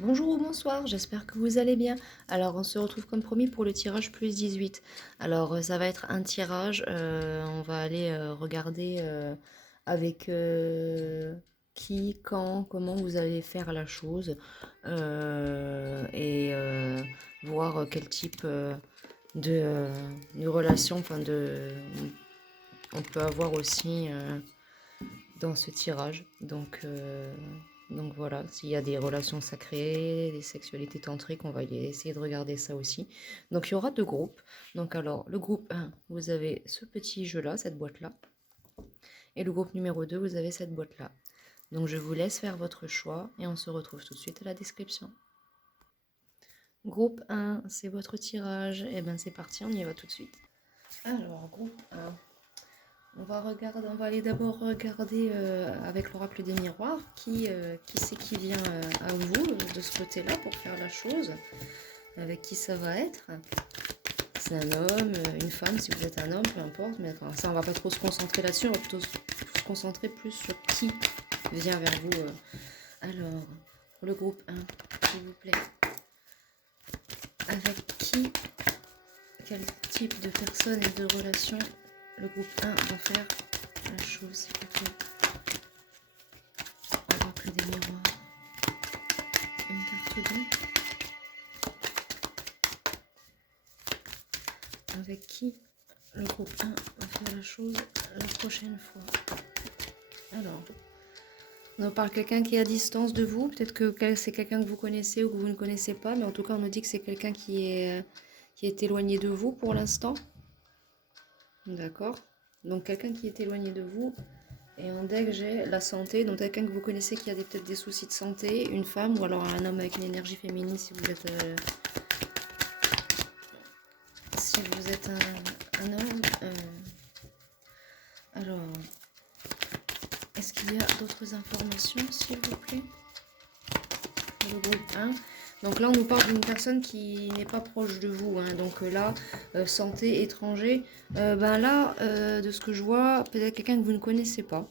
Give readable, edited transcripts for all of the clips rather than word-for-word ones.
Bonjour ou bonsoir, j'espère que vous allez bien. Alors, on se retrouve comme promis pour le tirage plus 18. Alors, ça va être un tirage. On va aller regarder avec qui, quand, comment vous allez faire la chose et voir quel type de relation, on peut avoir aussi dans ce tirage. Donc voilà, s'il y a des relations sacrées, des sexualités tantriques, on va essayer de regarder ça aussi. Donc il y aura deux groupes. Donc alors, le groupe 1, vous avez ce petit jeu-là, cette boîte-là. Et le groupe numéro 2, vous avez cette boîte-là. Donc je vous laisse faire votre choix et on se retrouve tout de suite à la description. Groupe 1, c'est votre tirage. Et bien c'est parti, on y va tout de suite. Alors, groupe 1. On va aller d'abord regarder avec l'oracle des miroirs qui c'est qui vient à vous de ce côté-là pour faire la chose, avec qui ça va être. C'est un homme, une femme, si vous êtes un homme, peu importe, mais enfin, ça on va pas trop se concentrer là-dessus, on va plutôt se concentrer plus sur qui vient vers vous. Alors, pour le groupe 1, s'il vous plaît, avec qui, quel type de personne et de relation le groupe 1 va faire la chose, s'il vous plaît. Oracle des miroirs. Une carte d'eau. Avec qui le groupe 1 va faire la chose la prochaine fois. Alors, on nous parle quelqu'un qui est à distance de vous. Peut-être que c'est quelqu'un que vous connaissez ou que vous ne connaissez pas, mais en tout cas, on nous dit que c'est quelqu'un qui est éloigné de vous pour l'instant. D'accord. Donc, quelqu'un qui est éloigné de vous. Et en deck, j'ai la santé. Donc, quelqu'un que vous connaissez qui a peut-être des soucis de santé. Une femme ou alors un homme avec une énergie féminine si vous êtes, un homme. Alors, est-ce qu'il y a d'autres informations, s'il vous plaît? Le groupe 1. Donc là, on nous parle d'une personne qui n'est pas proche de vous. Hein. Donc là, santé, étranger. Ben là, de ce que je vois, peut-être quelqu'un que vous ne connaissez pas.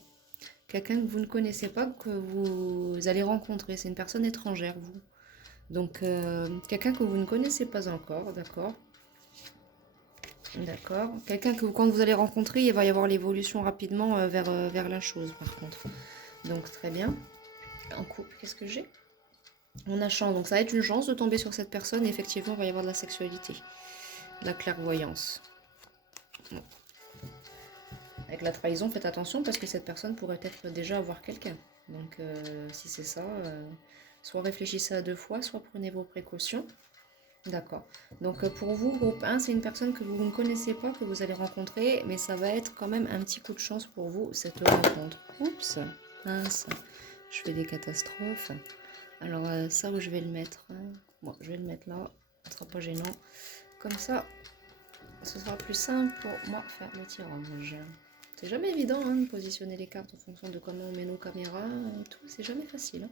Quelqu'un que vous ne connaissez pas, que vous allez rencontrer. C'est une personne étrangère, vous. Donc, quelqu'un que vous ne connaissez pas encore, d'accord? D'accord. Quelqu'un que quand vous allez rencontrer, il va y avoir l'évolution rapidement vers la chose, par contre. Donc, très bien. En couple, qu'est-ce que j'ai? On a chance, donc ça va être une chance de tomber sur cette personne et effectivement, il va y avoir de la sexualité, de la clairvoyance. Bon. Avec la trahison, faites attention parce que cette personne pourrait peut-être déjà avoir quelqu'un. Donc, si c'est ça, soit réfléchissez à deux fois, soit prenez vos précautions. D'accord. Donc, pour vous, groupe 1, c'est une personne que vous ne connaissez pas, que vous allez rencontrer, mais ça va être quand même un petit coup de chance pour vous, cette rencontre. Oups, mince, je fais des catastrophes. Alors, ça, où je vais le mettre? Bon, je vais le mettre là, ce sera pas gênant. Comme ça, ce sera plus simple pour moi faire le tirage. C'est jamais évident hein, de positionner les cartes en fonction de comment on met nos caméras et tout, c'est jamais facile. Hein.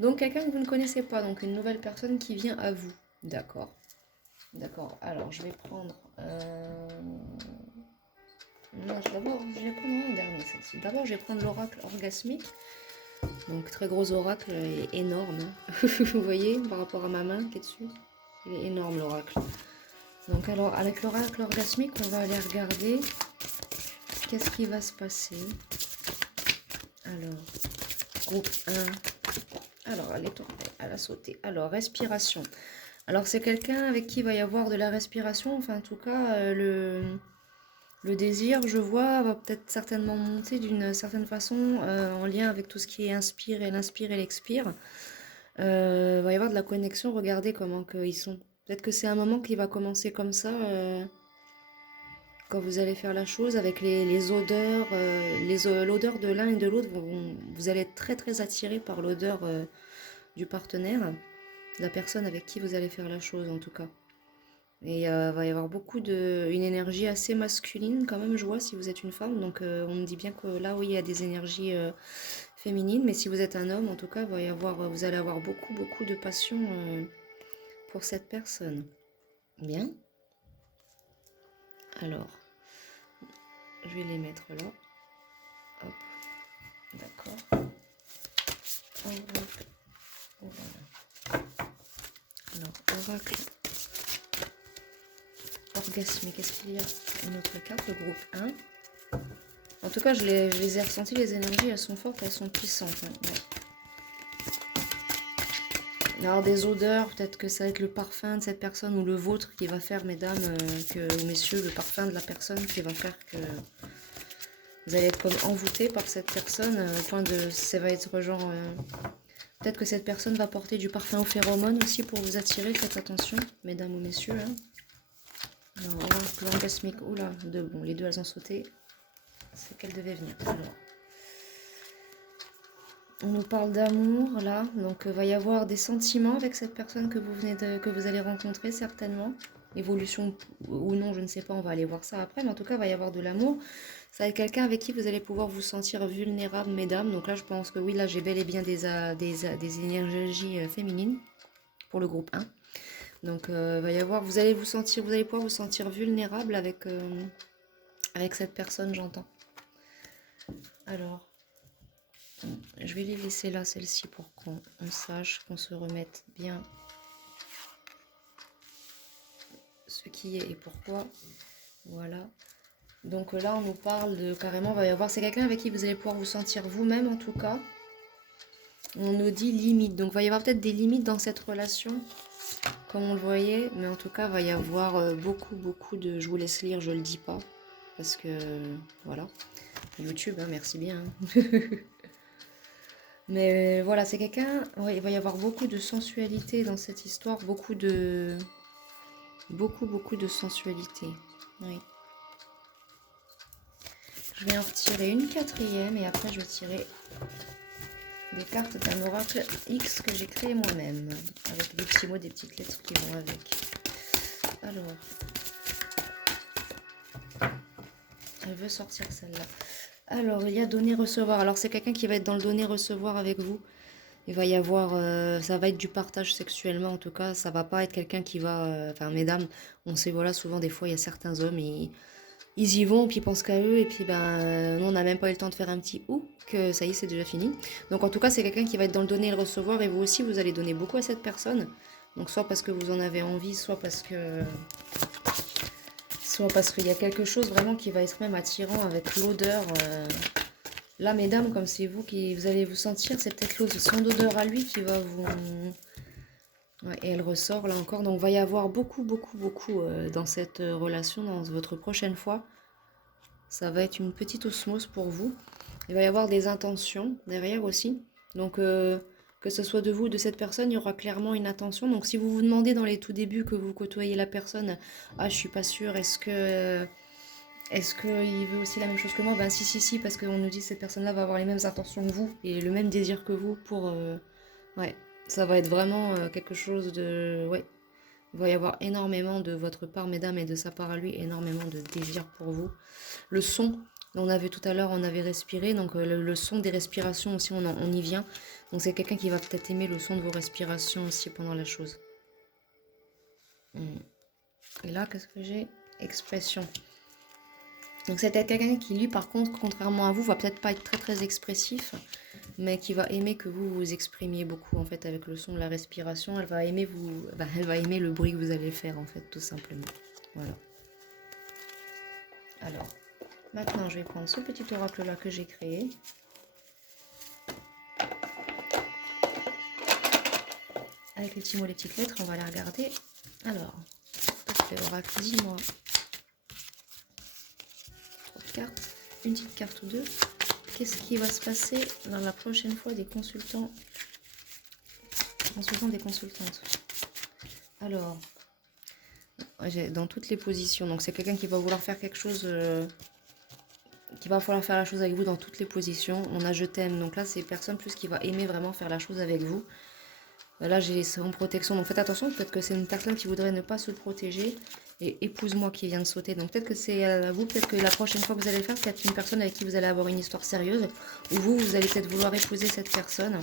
Donc, quelqu'un que vous ne connaissez pas, donc une nouvelle personne qui vient à vous. D'accord. D'accord, alors je vais prendre... Non, d'abord, je vais prendre en dernier celle-ci. D'abord, je vais prendre l'oracle orgasmique. Donc, très gros oracle et énorme. Hein. Vous voyez, par rapport à ma main qui est dessus. Il est énorme l'oracle. Donc, alors, avec l'oracle orgasmique, on va aller regarder qu'est-ce qui va se passer. Alors, groupe 1. Alors, elle est tombée, elle a sauté. Alors, respiration. Alors, c'est quelqu'un avec qui il va y avoir de la respiration. Enfin, en tout cas, le désir, je vois, va peut-être certainement monter d'une certaine façon en lien avec tout ce qui est inspire et l'inspire et l'expire. Il va y avoir de la connexion, regardez comment ils sont. Peut-être que c'est un moment qui va commencer comme ça, quand vous allez faire la chose, avec les odeurs, l'odeur de l'un et de l'autre, vous allez être très très attiré par l'odeur du partenaire, de la personne avec qui vous allez faire la chose en tout cas. Et il va y avoir une énergie assez masculine quand même, je vois, si vous êtes une femme. Donc on me dit bien que là, oui, il y a des énergies féminines. Mais si vous êtes un homme, en tout cas, vous allez avoir beaucoup, beaucoup de passion pour cette personne. Bien. Alors, je vais les mettre là. Hop. D'accord. Voilà. oracle orgasmique. Qu'est-ce qu'il y a? Une autre carte, le groupe 1. En tout cas, je les ai ressenties, les énergies, elles sont fortes, elles sont puissantes. Hein. Ouais. Alors des odeurs, peut-être que ça va être le parfum de cette personne ou le vôtre qui va faire, mesdames ou messieurs, le parfum de la personne qui va faire que vous allez être comme envoûté par cette personne, au point de, ça va être genre, peut-être que cette personne va porter du parfum aux phéromones aussi pour vous attirer, faites attention, mesdames ou messieurs. Hein. Alors, l'orgasmique, oula, bon, les deux elles ont sauté, c'est qu'elles devaient venir. Alors. On nous parle d'amour là, donc va y avoir des sentiments avec cette personne que vous allez rencontrer certainement. Évolution ou non, je ne sais pas, on va aller voir ça après, mais en tout cas, il va y avoir de l'amour. Ça va être quelqu'un avec qui vous allez pouvoir vous sentir vulnérable, mesdames. Donc là, je pense que oui, là, j'ai bel et bien des énergies féminines pour le groupe 1. Donc, va y avoir, vous allez pouvoir vous sentir vulnérable avec cette personne, j'entends. Alors. Je vais les laisser là, celle-ci, pour qu'on sache, qu'on se remette bien ce qui est et pourquoi. Voilà. Donc là, on nous parle de carrément, va y avoir, c'est quelqu'un avec qui vous allez pouvoir vous sentir vous-même en tout cas. On nous dit limite. Donc, il va y avoir peut-être des limites dans cette relation, comme on le voyait. Mais en tout cas, il va y avoir beaucoup de... Je vous laisse lire, je le dis pas. Parce que, voilà. YouTube, hein, merci bien. Hein. Mais voilà, c'est quelqu'un, ouais, il va y avoir beaucoup de sensualité dans cette histoire, beaucoup de sensualité. Oui. Je vais en retirer une quatrième et après je vais tirer des cartes d'un oracle X que j'ai créé moi-même, avec des petits mots, des petites lettres qui vont avec. Alors, elle veut sortir celle-là. Alors, il y a donner-recevoir. Alors, c'est quelqu'un qui va être dans le donner-recevoir avec vous. Il va y avoir, ça va être du partage sexuellement en tout cas, ça va pas être quelqu'un qui va, enfin mesdames, on sait voilà, souvent des fois il y a certains hommes, ils y vont, puis ils pensent qu'à eux, et puis ben, nous on n'a même pas eu le temps de faire un petit ou, que ça y est c'est déjà fini. Donc en tout cas c'est quelqu'un qui va être dans le donner et le recevoir, et vous aussi vous allez donner beaucoup à cette personne, donc soit parce que vous en avez envie, soit parce qu'il y a quelque chose vraiment qui va être même attirant avec l'odeur. Là, mesdames, comme c'est vous qui vous allez vous sentir, c'est peut-être son odeur à lui qui va vous... Ouais, et elle ressort là encore. Donc, il va y avoir beaucoup dans cette relation, dans votre prochaine fois. Ça va être une petite osmose pour vous. Il va y avoir des intentions derrière aussi. Donc, que ce soit de vous ou de cette personne, il y aura clairement une intention. Donc, si vous vous demandez dans les tout débuts que vous côtoyez la personne, ah, je suis pas sûre, est-ce qu'il veut aussi la même chose que moi? Ben si, parce qu'on nous dit que cette personne-là va avoir les mêmes intentions que vous et le même désir que vous pour... ouais, ça va être vraiment quelque chose de... Ouais, il va y avoir énormément de votre part, mesdames, et de sa part à lui, énormément de désir pour vous. Le son, on avait tout à l'heure, on avait respiré, donc le son des respirations aussi, on y vient. Donc c'est quelqu'un qui va peut-être aimer le son de vos respirations aussi pendant la chose. Et là, qu'est-ce que j'ai? Expression. Donc c'est quelqu'un qui, lui, par contre, contrairement à vous, va peut-être pas être très expressif, mais qui va aimer que vous vous exprimiez beaucoup, en fait, avec le son de la respiration. Elle va aimer elle va aimer le bruit que vous allez faire, en fait, tout simplement. Voilà. Alors, maintenant, je vais prendre ce petit oracle-là que j'ai créé. Avec les petits mots, les petites lettres, on va les regarder. Alors, parfait, oracle, dis-moi. Une petite carte ou deux. Qu'est-ce qui va se passer dans la prochaine fois des consultants, des consultantes? Alors, dans toutes les positions. Donc c'est quelqu'un qui va vouloir faire quelque chose, qui va falloir faire la chose avec vous dans toutes les positions. On a je t'aime. Donc là c'est personne plus qui va aimer vraiment faire la chose avec vous. Là j'ai sans protection. Donc faites attention, peut-être que c'est une personne qui voudrait ne pas se protéger. Et épouse-moi qui vient de sauter. Donc peut-être que c'est à vous, peut-être que la prochaine fois que vous allez faire, c'est peut-être une personne avec qui vous allez avoir une histoire sérieuse. Ou vous allez peut-être vouloir épouser cette personne.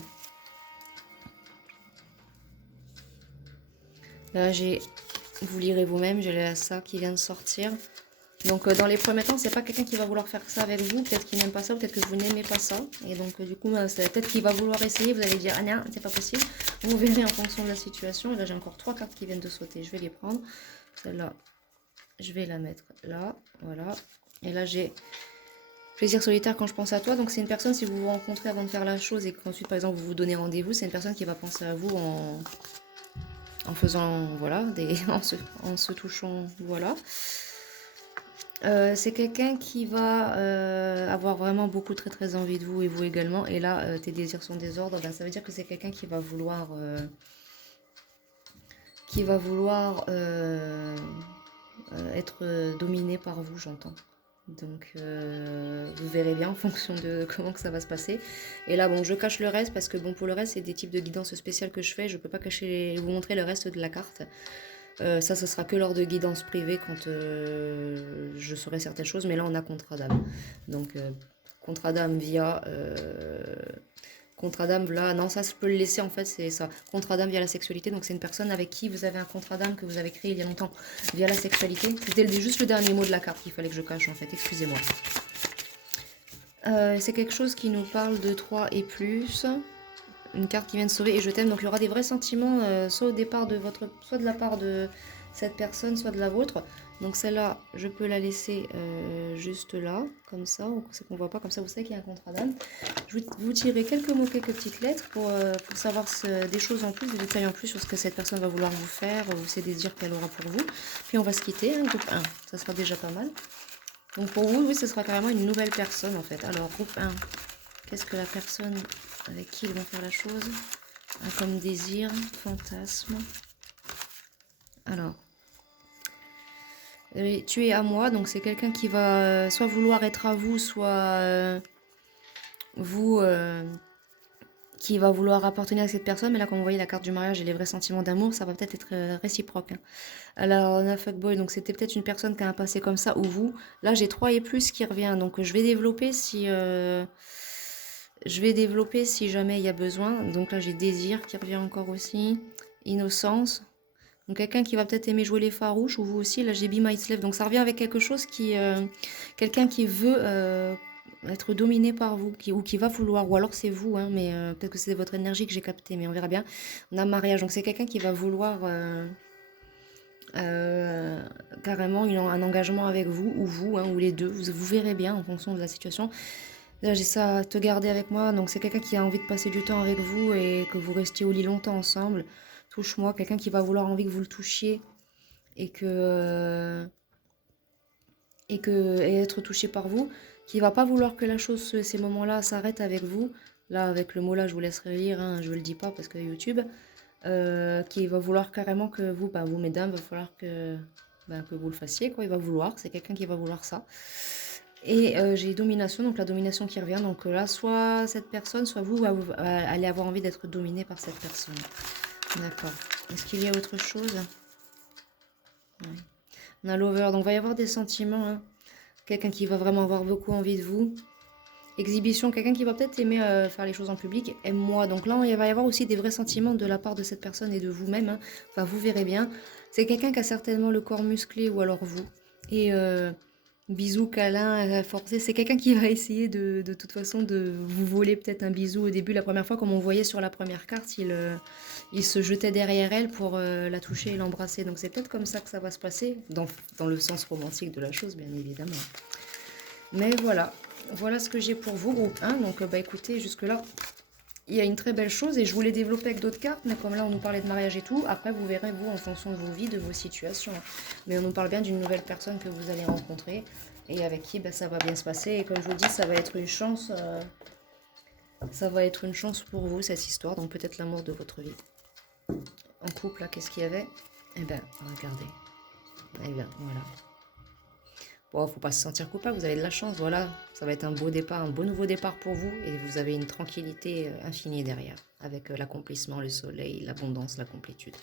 Là vous lirez vous-même, j'ai ça qui vient de sortir. Donc dans les premiers temps, c'est pas quelqu'un qui va vouloir faire ça avec vous, peut-être qu'il n'aime pas ça, ou peut-être que vous n'aimez pas ça. Et donc du coup, c'est peut-être qu'il va vouloir essayer, vous allez dire ah non, c'est pas possible. Vous verrez en fonction de la situation. Et là j'ai encore 3 cartes qui viennent de sauter, je vais les prendre. Celle-là, je vais la mettre là, voilà. Et là j'ai plaisir solitaire quand je pense à toi. Donc c'est une personne, si vous vous rencontrez avant de faire la chose et qu'ensuite par exemple vous vous donnez rendez-vous, c'est une personne qui va penser à vous en faisant, voilà, en se touchant, voilà. C'est quelqu'un qui va avoir vraiment beaucoup très envie de vous et vous également. Et là, tes désirs sont désordres. Ben, ça veut dire que c'est quelqu'un qui va vouloir, être dominé par vous, j'entends. Donc vous verrez bien en fonction de comment que ça va se passer. Et là, bon, je cache le reste parce que bon, pour le reste, c'est des types de guidance spéciales que je fais. Je peux pas vous montrer le reste de la carte. Ça, ce sera que lors de guidance privée quand je saurai certaines choses. Mais là, on a contrat d'âme. Donc, contrat d'âme via... contrat d'âme, là, non, ça, je peux le laisser, en fait, c'est ça. Contrat d'âme via la sexualité. Donc, c'est une personne avec qui vous avez un contrat d'âme que vous avez créé il y a longtemps via la sexualité. C'était juste le dernier mot de la carte qu'il fallait que je cache, en fait. Excusez-moi. C'est quelque chose qui nous parle de 3 et plus. Une carte qui vient de sauver et je t'aime. Donc il y aura des vrais sentiments, soit au départ soit de la part de cette personne, soit de la vôtre. Donc celle-là, je peux la laisser juste là, comme ça. C'est qu'on voit pas, comme ça vous savez qu'il y a un contrat d'âme. Je vais vous tirer quelques mots, quelques petites lettres pour savoir des choses en plus, des détails en plus sur ce que cette personne va vouloir vous faire ou ses désirs qu'elle aura pour vous. Puis on va se quitter, hein, groupe 1, ça sera déjà pas mal. Donc pour vous, oui, ce sera carrément une nouvelle personne en fait. Alors groupe 1, qu'est-ce que la personne avec qui ils vont faire la chose a comme désir, fantasme. Alors, tu es à moi, donc c'est quelqu'un qui va soit vouloir être à vous, soit vous qui va vouloir appartenir à cette personne. Mais là, quand vous voyez la carte du mariage et les vrais sentiments d'amour, ça va peut-être être réciproque. Hein. Alors, on a fuckboy, donc c'était peut-être une personne qui a un passé comme ça, ou vous. Là, j'ai 3 et plus qui revient, donc je vais développer si... si jamais il y a besoin. Donc là, j'ai désir qui revient encore aussi. Innocence. Donc quelqu'un qui va peut-être aimer jouer les farouches, ou vous aussi. Là, j'ai Be My Slave. Donc ça revient avec quelque chose qui... quelqu'un qui veut être dominé par vous, ou qui va vouloir, ou alors c'est vous, hein, mais peut-être que c'est votre énergie que j'ai captée, mais on verra bien. On a mariage. Donc c'est quelqu'un qui va vouloir... carrément un engagement avec vous, ou vous, hein, ou les deux. Vous verrez bien en fonction de la situation. Là, j'ai ça à te garder avec moi. Donc, c'est quelqu'un qui a envie de passer du temps avec vous et que vous restiez au lit longtemps ensemble. Touche-moi. Quelqu'un qui va vouloir envie que vous le touchiez et être touché par vous. Qui va pas vouloir que la chose, ces moments-là, s'arrêtent avec vous. Là, avec le mot-là, je vous laisserai lire. Hein, je ne le dis pas parce que YouTube. Qui va vouloir carrément que vous, vous mesdames, il va falloir que vous le fassiez. Quoi. Il va vouloir. C'est quelqu'un qui va vouloir ça. Et j'ai domination, donc la domination qui revient. Donc là, soit cette personne, soit vous allez avoir envie d'être dominé par cette personne. D'accord. Est-ce qu'il y a autre chose? Ouais. On a l'over, donc il va y avoir des sentiments. Hein. Quelqu'un qui va vraiment avoir beaucoup envie de vous. Exhibition, quelqu'un qui va peut-être aimer faire les choses en public. Aime-moi. Donc là, il va y avoir aussi des vrais sentiments de la part de cette personne et de vous-même. Hein. Enfin, vous verrez bien. C'est quelqu'un qui a certainement le corps musclé ou alors vous. Et... bisous, câlin, forcé. C'est quelqu'un qui va essayer de toute façon de vous voler peut-être un bisou au début. La première fois, comme on voyait sur la première carte, il se jetait derrière elle pour la toucher et l'embrasser. Donc c'est peut-être comme ça que ça va se passer, dans le sens romantique de la chose, bien évidemment. Mais voilà, voilà ce que j'ai pour vous, groupe 1. Donc écoutez, jusque-là, il y a une très belle chose et je voulais développer avec d'autres cartes, mais comme là on nous parlait de mariage et tout, après vous verrez vous en fonction de vos vies, de vos situations. Mais on nous parle bien d'une nouvelle personne que vous allez rencontrer et avec qui ça va bien se passer. Et comme je vous dis, ça va être une chance, pour vous cette histoire, donc peut-être l'amour de votre vie. En couple, là, qu'est-ce qu'il y avait? Eh ben, regardez. Eh bien, voilà. Bon, faut pas se sentir coupable, vous avez de la chance, voilà. Ça va être un beau départ, un beau nouveau départ pour vous. Et vous avez une tranquillité infinie derrière. Avec l'accomplissement, le soleil, l'abondance, la complétude.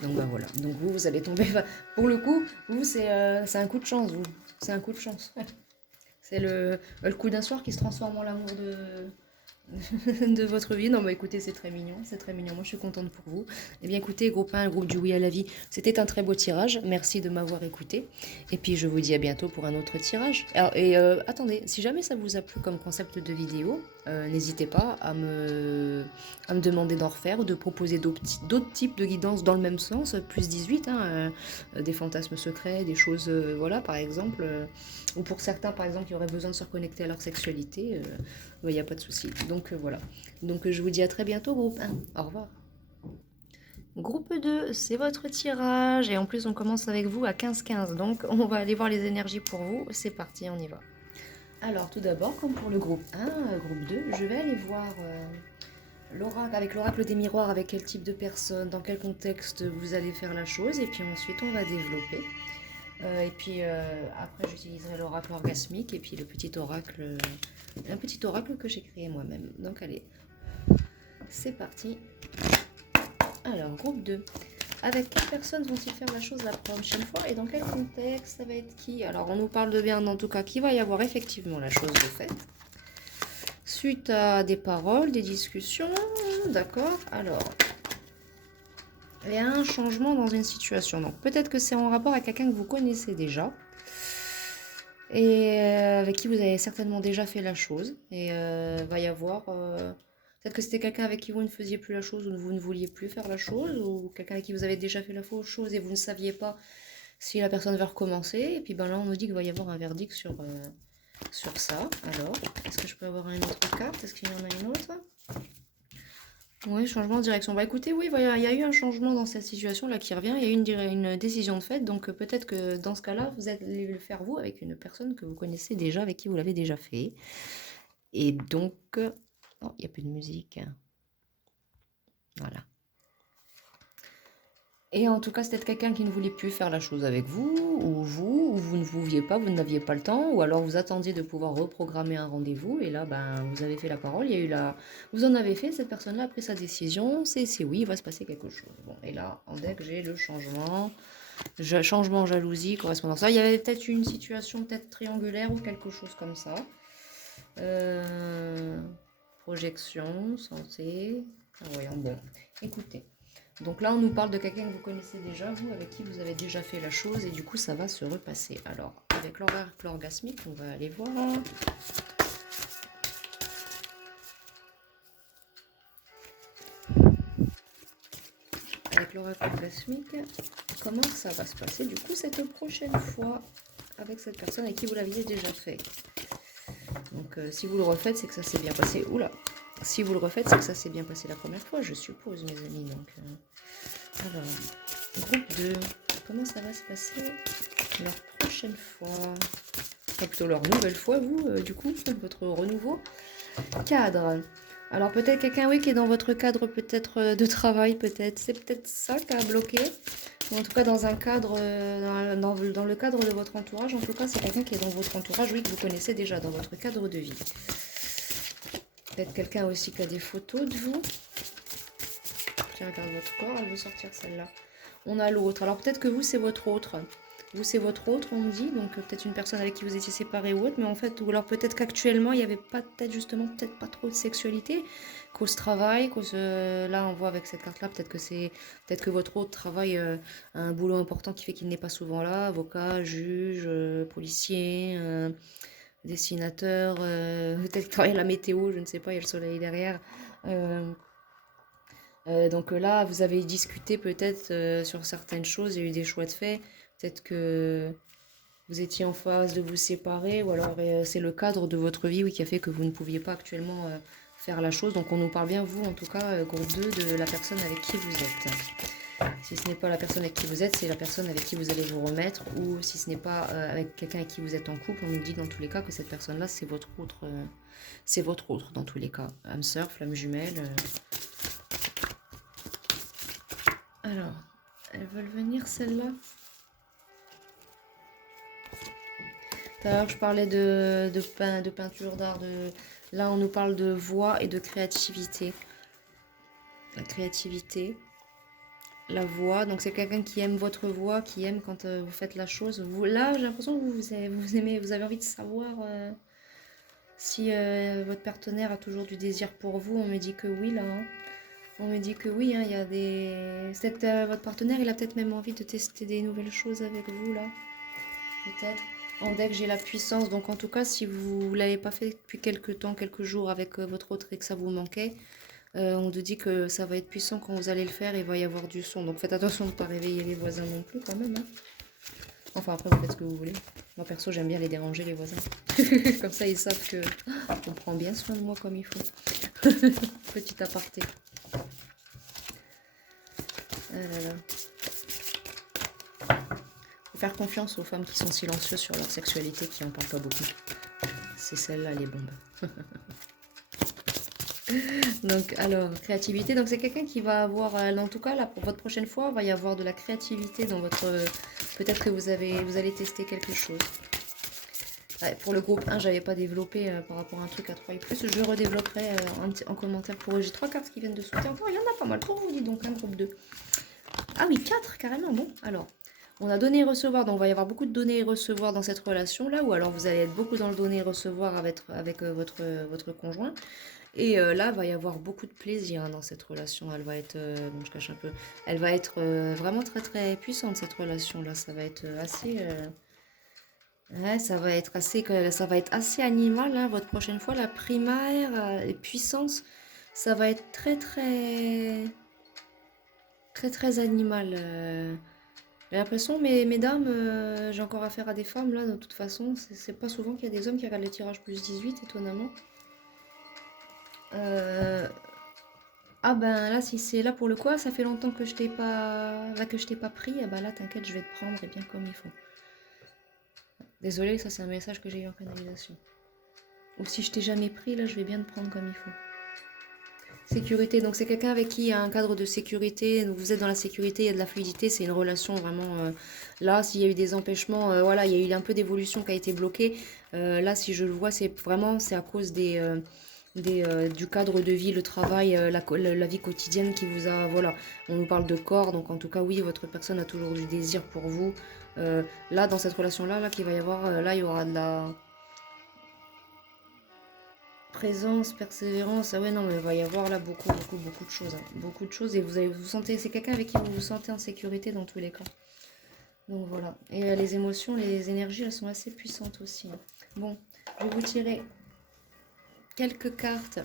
Donc voilà. Donc vous allez tomber... Pour le coup, vous, c'est un coup de chance, vous. C'est un coup de chance. C'est le coup d'un soir qui se transforme en l'amour de votre vie. Non, bah écoutez, c'est très mignon, c'est très mignon. Moi, je suis contente pour vous. Eh bien, écoutez, groupe 1, groupe du Oui à la vie, c'était un très beau tirage. Merci de m'avoir écouté. Et puis, je vous dis à bientôt pour un autre tirage. Alors, attendez, si jamais ça vous a plu comme concept de vidéo, n'hésitez pas à me demander d'en refaire, ou de proposer d'autres types de guidances dans le même sens, plus 18, hein, des fantasmes secrets, des choses, voilà, par exemple. Ou pour certains, par exemple, qui auraient besoin de se reconnecter à leur sexualité, il n'y a pas de souci. Donc voilà. Donc je vous dis à très bientôt, groupe 1. Au revoir. Groupe 2, c'est votre tirage. Et en plus, on commence avec vous à 15-15. Donc on va aller voir les énergies pour vous. C'est parti, on y va. Alors tout d'abord, comme pour le groupe 1, groupe 2, je vais aller voir l'oracle, avec l'oracle des miroirs, avec quel type de personne, dans quel contexte vous allez faire la chose. Et puis ensuite, on va développer. Et puis après, j'utiliserai l'oracle orgasmique et puis le petit oracle, un petit oracle que j'ai créé moi-même. Donc allez, c'est parti. Alors, groupe 2. Avec quelle personne vont-ils faire la chose la prochaine fois et dans quel contexte? Ça va être qui? Alors, on nous parle de bien, en tout cas, qu'il va y avoir effectivement la chose de fait. Suite à des paroles, des discussions, d'accord. Alors, il y a un changement dans une situation. Donc, peut-être que c'est en rapport avec quelqu'un que vous connaissez déjà et avec qui vous avez certainement déjà fait la chose. Et va y avoir... peut-être que c'était quelqu'un avec qui vous ne faisiez plus la chose ou vous ne vouliez plus faire la chose, ou quelqu'un avec qui vous avez déjà fait la chose et vous ne saviez pas si la personne va recommencer. Et puis ben là, on nous dit qu'il va y avoir un verdict sur ça. Alors, est-ce que je peux avoir une autre carte? Est-ce qu'il y en a une autre? Oui, changement de direction. Bah écoutez, oui, il y a eu un changement dans cette situation-là qui revient. Il y a eu une décision de fait. Donc peut-être que dans ce cas-là, vous allez le faire vous avec une personne que vous connaissez déjà, avec qui vous l'avez déjà fait. Et donc... Oh, il n'y a plus de musique. Voilà. Et en tout cas, c'est peut-être quelqu'un qui ne voulait plus faire la chose avec vous, ou vous ne vouliez pas, vous n'aviez pas le temps, ou alors vous attendiez de pouvoir reprogrammer un rendez-vous, et là, ben, vous avez fait la parole, il y a eu vous en avez fait, cette personne-là a pris sa décision, c'est oui, il va se passer quelque chose. Bon, et là, en deck, j'ai le changement, changement, jalousie, correspondance. Là, il y avait peut-être une situation peut-être triangulaire ou quelque chose comme ça. Projection, santé, voyons, bon, écoutez. Donc là, on nous parle de quelqu'un que vous connaissez déjà, vous, avec qui vous avez déjà fait la chose, et du coup, ça va se repasser. Alors, avec l'oracle orgasmique, on va aller voir. Avec l'oracle orgasmique, comment ça va se passer, du coup, cette prochaine fois, avec cette personne avec qui vous l'aviez déjà fait. Donc, si vous le refaites, c'est que ça s'est bien passé. Oula! Si vous le refaites, c'est que ça s'est bien passé la première fois, je suppose, mes amis. Donc, alors, groupe 2, comment ça va se passer leur prochaine fois? Enfin, plutôt leur nouvelle fois, vous, du coup, votre renouveau. Cadre. Alors, peut-être quelqu'un, oui, qui est dans votre cadre, peut-être de travail, peut-être. C'est peut-être ça qui a bloqué. Ou en tout cas, dans un cadre, dans le cadre de votre entourage. En tout cas, c'est quelqu'un qui est dans votre entourage, oui, que vous connaissez déjà, dans votre cadre de vie. Peut-être quelqu'un aussi qui a des photos de vous. Qui regarde votre corps, elle veut sortir celle-là. On a l'autre. Alors peut-être que vous, c'est votre autre. Vous, c'est votre autre, on me dit. Donc peut-être une personne avec qui vous étiez séparés ou autre. Mais en fait, ou alors peut-être qu'actuellement, il n'y avait pas, peut-être pas trop de sexualité. Cause travail, cause... là, on voit avec cette carte-là, peut-être que votre autre travaille à un boulot important qui fait qu'il n'est pas souvent là. Avocat, juge, policier... dessinateur, peut-être qu'il travaille à la météo, je ne sais pas, il y a le soleil derrière. Donc là, vous avez discuté peut-être sur certaines choses, il y a eu des choix de fait. Peut-être que vous étiez en phase de vous séparer, ou alors c'est le cadre de votre vie, oui, qui a fait que vous ne pouviez pas actuellement faire la chose. Donc on nous parle bien, vous, en tout cas, groupe 2, de la personne avec qui vous êtes. Si ce n'est pas la personne avec qui vous êtes, c'est la personne avec qui vous allez vous remettre. Ou si ce n'est pas avec quelqu'un avec qui vous êtes en couple, on nous dit dans tous les cas que cette personne-là, c'est votre autre dans tous les cas. Âme sœur, flamme jumelle. Alors, elles veulent venir celles-là. Tout à l'heure, je parlais de peinture, d'art. Là, on nous parle de voix et de créativité. La créativité. La voix, donc c'est quelqu'un qui aime votre voix, qui aime quand vous faites la chose. Là, j'ai l'impression que vous avez envie de savoir Si votre partenaire a toujours du désir pour vous, on me dit que oui là, hein. On me dit que oui, hein, il y a des... votre partenaire, il a peut-être même envie de tester des nouvelles choses avec vous là. Peut-être. En deck, j'ai la puissance. Donc en tout cas, si vous ne l'avez pas fait depuis quelques temps, quelques jours avec votre autre et que ça vous manquait, on te dit que ça va être puissant quand vous allez le faire, il va y avoir du son. Donc faites attention de ne pas réveiller les voisins non plus quand même, hein. Enfin après, vous faites ce que vous voulez. Moi perso, j'aime bien les déranger les voisins. Comme ça, ils savent que on prend bien soin de moi comme il faut. Petit aparté. Ah là là. Faut faire confiance aux femmes qui sont silencieuses sur leur sexualité, qui en parlent pas beaucoup. C'est celle-là les bombes. Donc, alors, créativité. Donc, c'est quelqu'un qui va avoir, en tout cas, là, pour votre prochaine fois, il va y avoir de la créativité dans votre... Peut-être que vous allez tester quelque chose. Ouais, pour le groupe 1, j'avais pas développé par rapport à un truc à 3 et plus. Je redévelopperai en commentaire pour eux. J'ai 3 cartes qui viennent de sauter. Encore, il y en a pas mal. Pour vous, dis donc, un groupe 2. Ah oui, 4 carrément. Bon, alors, on a donné et recevoir. Donc, il va y avoir beaucoup de donner et recevoir dans cette relation-là. Ou alors, vous allez être beaucoup dans le donner et recevoir avec votre conjoint. Et là, il va y avoir beaucoup de plaisir, hein, dans cette relation. Elle va être, bon, je cache un peu, elle va être vraiment très très puissante, cette relation-là. Ça va être assez, ouais, ça va être assez animal, hein, votre prochaine fois. La primaire, les puissances, ça va être très très très très animal. J'ai l'impression, mesdames, j'ai encore affaire à des femmes là. De toute façon, c'est pas souvent qu'il y a des hommes qui regardent les tirages plus 18, étonnamment. Euh, Ah ben là, si c'est là pour le coup, ça fait longtemps que je t'ai pas, là, que je t'ai pas pris, ah ben là, t'inquiète, je vais te prendre et bien comme il faut. Désolée, ça c'est un message que j'ai eu en canalisation. Ou si je t'ai jamais pris, là, je vais bien te prendre comme il faut. Sécurité, donc c'est quelqu'un avec qui il y a un cadre de sécurité, donc vous êtes dans la sécurité, il y a de la fluidité, c'est une relation vraiment... là, s'il y a eu des empêchements, voilà, il y a eu un peu d'évolution qui a été bloquée. Là, si je le vois, c'est à cause du cadre de vie, le travail, la vie quotidienne qui vous a... Voilà, on nous parle de corps, donc en tout cas, oui, votre personne a toujours du désir pour vous. Là, dans cette relation-là, là, qu'il va y avoir, là, il y aura de la présence, persévérance. Ah ouais, non, mais il va y avoir là beaucoup, beaucoup, beaucoup de choses, hein. Beaucoup de choses, et vous sentez... C'est quelqu'un avec qui vous vous sentez en sécurité dans tous les cas. Donc voilà. Et les émotions, les énergies, elles sont assez puissantes aussi, hein. Bon, je vais vous tirer quelques cartes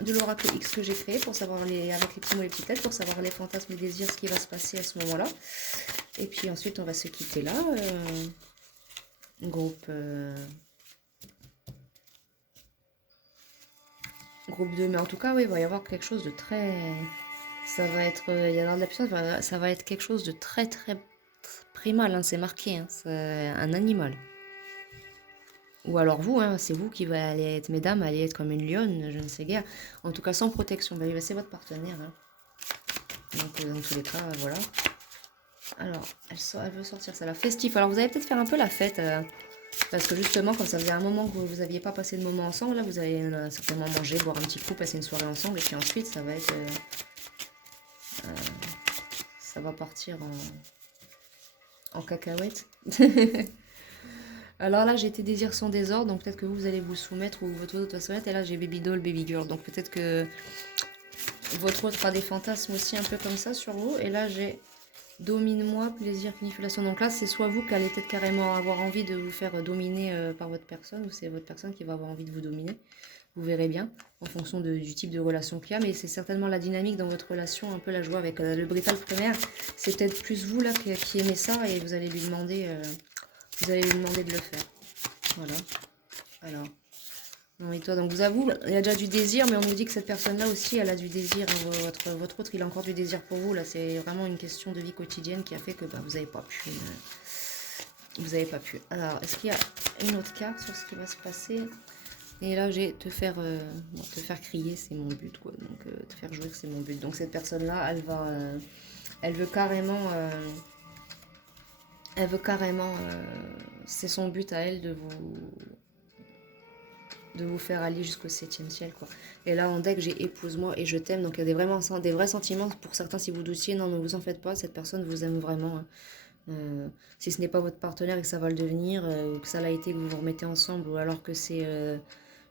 de l'oracle X que j'ai créé pour savoir avec les petits mots et les petites lettres, pour savoir les fantasmes, les désirs, ce qui va se passer à ce moment-là. Et puis ensuite, on va se quitter là. Groupe 2. Mais en tout cas, oui, il va y avoir quelque chose de très... Ça va être... il y a de la puissance, ça va être quelque chose de très, très primal, hein, c'est marqué, hein, c'est un animal. Ou alors vous, hein, c'est vous qui va aller être, mesdames, allez être comme une lionne, je ne sais guère. En tout cas, sans protection. Bah, c'est votre partenaire, hein. Donc, dans tous les cas, voilà. Alors, elle veut sortir ça, la festif. Alors, vous allez peut-être faire un peu la fête. Parce que justement, comme ça faisait un moment que vous n'aviez pas passé de moment ensemble, là, vous allez certainement manger, boire un petit coup, passer une soirée ensemble. Et puis ensuite, ça va être... ça va partir en cacahuète. Alors là, j'ai été désir sans désordre, donc peut-être que vous allez vous soumettre ou votre autre va se mettre. Et là, j'ai baby doll, baby girl. Donc peut-être que votre autre a des fantasmes aussi un peu comme ça sur vous. Et là, j'ai domine-moi, plaisir, manipulation. Donc là, c'est soit vous qui allez peut-être carrément avoir envie de vous faire dominer par votre personne, ou c'est votre personne qui va avoir envie de vous dominer. Vous verrez bien, en fonction du type de relation qu'il y a. Mais c'est certainement la dynamique dans votre relation, un peu la joie avec le brital primaire. C'est peut-être plus vous là qui aimez ça et vous allez lui demander... vous allez lui demander de le faire. Voilà. Alors. Non, et toi, donc vous avouez, il y a déjà du désir, mais on nous dit que cette personne-là aussi, elle a du désir. Votre autre, il a encore du désir pour vous. Là, c'est vraiment une question de vie quotidienne qui a fait que bah, vous n'avez pas pu. Vous n'avez pas pu. Alors, est-ce qu'il y a une autre carte sur ce qui va se passer? Et là, j'ai te faire crier, c'est mon but, quoi. Donc, te faire jouer, c'est mon but. Donc, cette personne-là, elle veut carrément... c'est son but à elle de vous faire aller jusqu'au 7e ciel, quoi. Et là, en deck, j'ai épouse-moi et je t'aime. Donc, il y a des vrais sentiments. Pour certains, si vous doutiez, non, ne vous en faites pas. Cette personne vous aime vraiment, hein. Si ce n'est pas votre partenaire et que ça va le devenir, ou que ça l'a été, que vous vous remettez ensemble, ou alors que c'est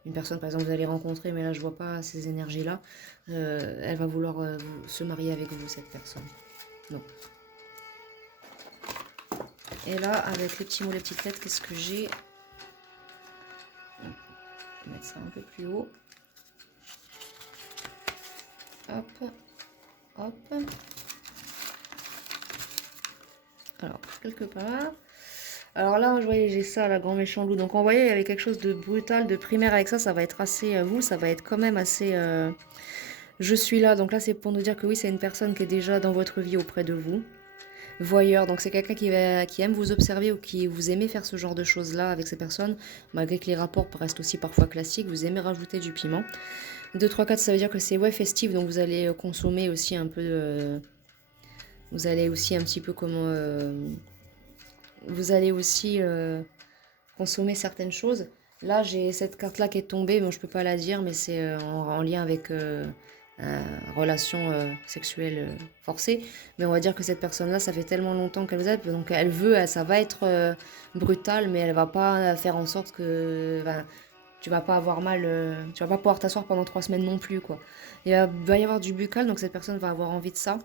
Une personne, par exemple, vous allez rencontrer, mais là, je vois pas ces énergies-là. Elle va vouloir se marier avec vous, cette personne. Donc. Et là, avec les petits mots, les petites lettres, qu'est-ce que j'ai? Je vais mettre ça un peu plus haut. Hop, hop. Alors, quelque part. Alors là, je voyais, j'ai ça, la grand méchant loup. Donc, on voyait, il y avait quelque chose de brutal, de primaire avec ça. Ça va être assez, vous, ça va être quand même assez... je suis là. Donc là, c'est pour nous dire que oui, c'est une personne qui est déjà dans votre vie auprès de vous. Voyeur, donc c'est quelqu'un qui aime vous observer ou qui vous aimez faire ce genre de choses-là avec ces personnes, malgré que les rapports restent aussi parfois classiques, vous aimez rajouter du piment. 2, 3, 4, ça veut dire que c'est ouais, festif, donc vous allez consommer aussi un peu... vous allez aussi un petit peu comment... vous allez aussi consommer certaines choses. Là, j'ai cette carte-là qui est tombée, bon, je peux pas la dire, mais c'est en lien avec relation sexuelle forcée. Mais on va dire que cette personne-là, ça fait tellement longtemps qu'elle vous aime, donc elle veut, ça va être brutal, mais elle va pas faire en sorte que tu vas pas avoir mal, tu vas pas pouvoir t'asseoir pendant 3 semaines non plus, quoi. Va y avoir du buccal, donc cette personne va avoir envie de ça.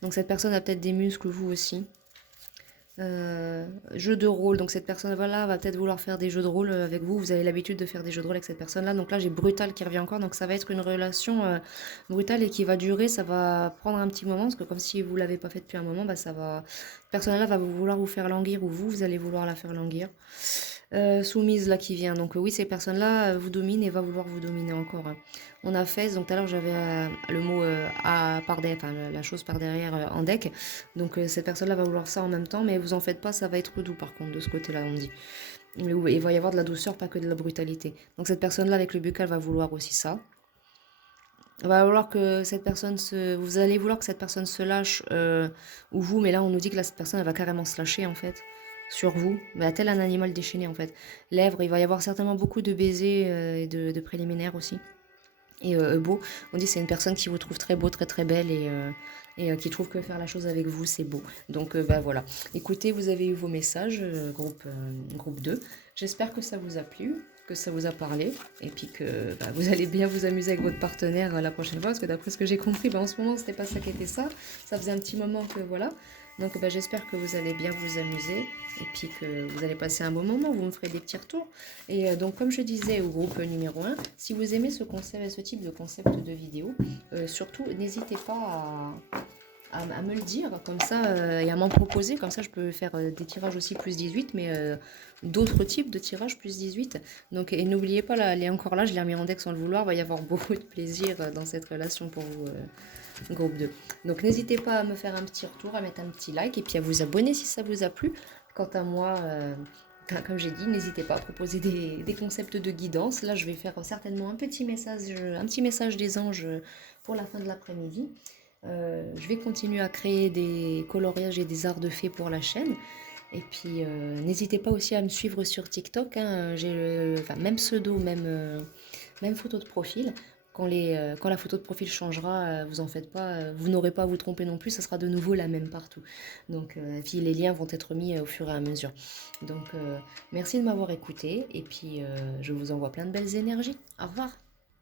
Donc cette personne a peut-être des muscles, vous aussi. Jeu de rôle, donc cette personne voilà va peut-être vouloir faire des jeux de rôle avec vous. Vous avez l'habitude de faire des jeux de rôle avec cette personne-là. Donc là, j'ai brutal qui revient encore. Donc ça va être une relation brutale et qui va durer. Ça va prendre un petit moment parce que comme si vous l'avez pas fait depuis un moment, bah ça va. Cette personne-là va vouloir vous faire languir ou vous allez vouloir la faire languir. Soumise là qui vient. Donc oui, ces personnes-là vous dominent et va vouloir vous dominer encore. On a fait, donc tout à l'heure j'avais le mot par derrière, enfin la chose par derrière en deck. Donc cette personne-là va vouloir ça en même temps, mais vous en faites pas, ça va être doux par contre de ce côté-là, on dit. Mais il va y avoir de la douceur, pas que de la brutalité. Donc cette personne-là avec le buccal va vouloir aussi ça. Va vouloir que cette personne se... Vous allez vouloir que cette personne se lâche, ou vous, mais là on nous dit que là, cette personne elle va carrément se lâcher en fait sur vous, bah, tel un animal déchaîné en fait. Lèvres, il va y avoir certainement beaucoup de baisers et de préliminaires aussi. Et beau, on dit c'est une personne qui vous trouve très beau, très très belle et qui trouve que faire la chose avec vous c'est beau. Donc bah voilà. Écoutez, vous avez eu vos messages, groupe 2. J'espère que ça vous a plu, que ça vous a parlé et puis que bah, vous allez bien vous amuser avec votre partenaire la prochaine fois parce que d'après ce que j'ai compris, bah, en ce moment c'était pas ça qui était ça. Ça faisait un petit moment que voilà. Donc bah, j'espère que vous allez bien vous amuser et puis que vous allez passer un bon moment, vous me ferez des petits retours. Et donc comme je disais au groupe numéro 1, si vous aimez ce concept, ce type de concept de vidéo, surtout n'hésitez pas à me le dire comme ça et à m'en proposer, comme ça je peux faire des tirages aussi plus 18, mais d'autres types de tirages plus 18. Donc et n'oubliez pas, là, elle est encore là, je l'ai remis en deck sans le vouloir, il va y avoir beaucoup de plaisir dans cette relation pour vous. Groupe 2. Donc n'hésitez pas à me faire un petit retour, à mettre un petit like et puis à vous abonner si ça vous a plu. Quant à moi, comme j'ai dit, n'hésitez pas à proposer des concepts de guidance. Là, je vais faire certainement un petit message des anges pour la fin de l'après-midi. Je vais continuer à créer des coloriages et des arts de fées pour la chaîne. Et puis, n'hésitez pas aussi à me suivre sur TikTok. Hein. J'ai même pseudo, même photo de profil. Quand la photo de profil changera, vous en faites pas, vous n'aurez pas à vous tromper non plus, ça sera de nouveau la même partout. Donc, puis les liens vont être mis au fur et à mesure. Donc, merci de m'avoir écouté et puis je vous envoie plein de belles énergies. Au revoir.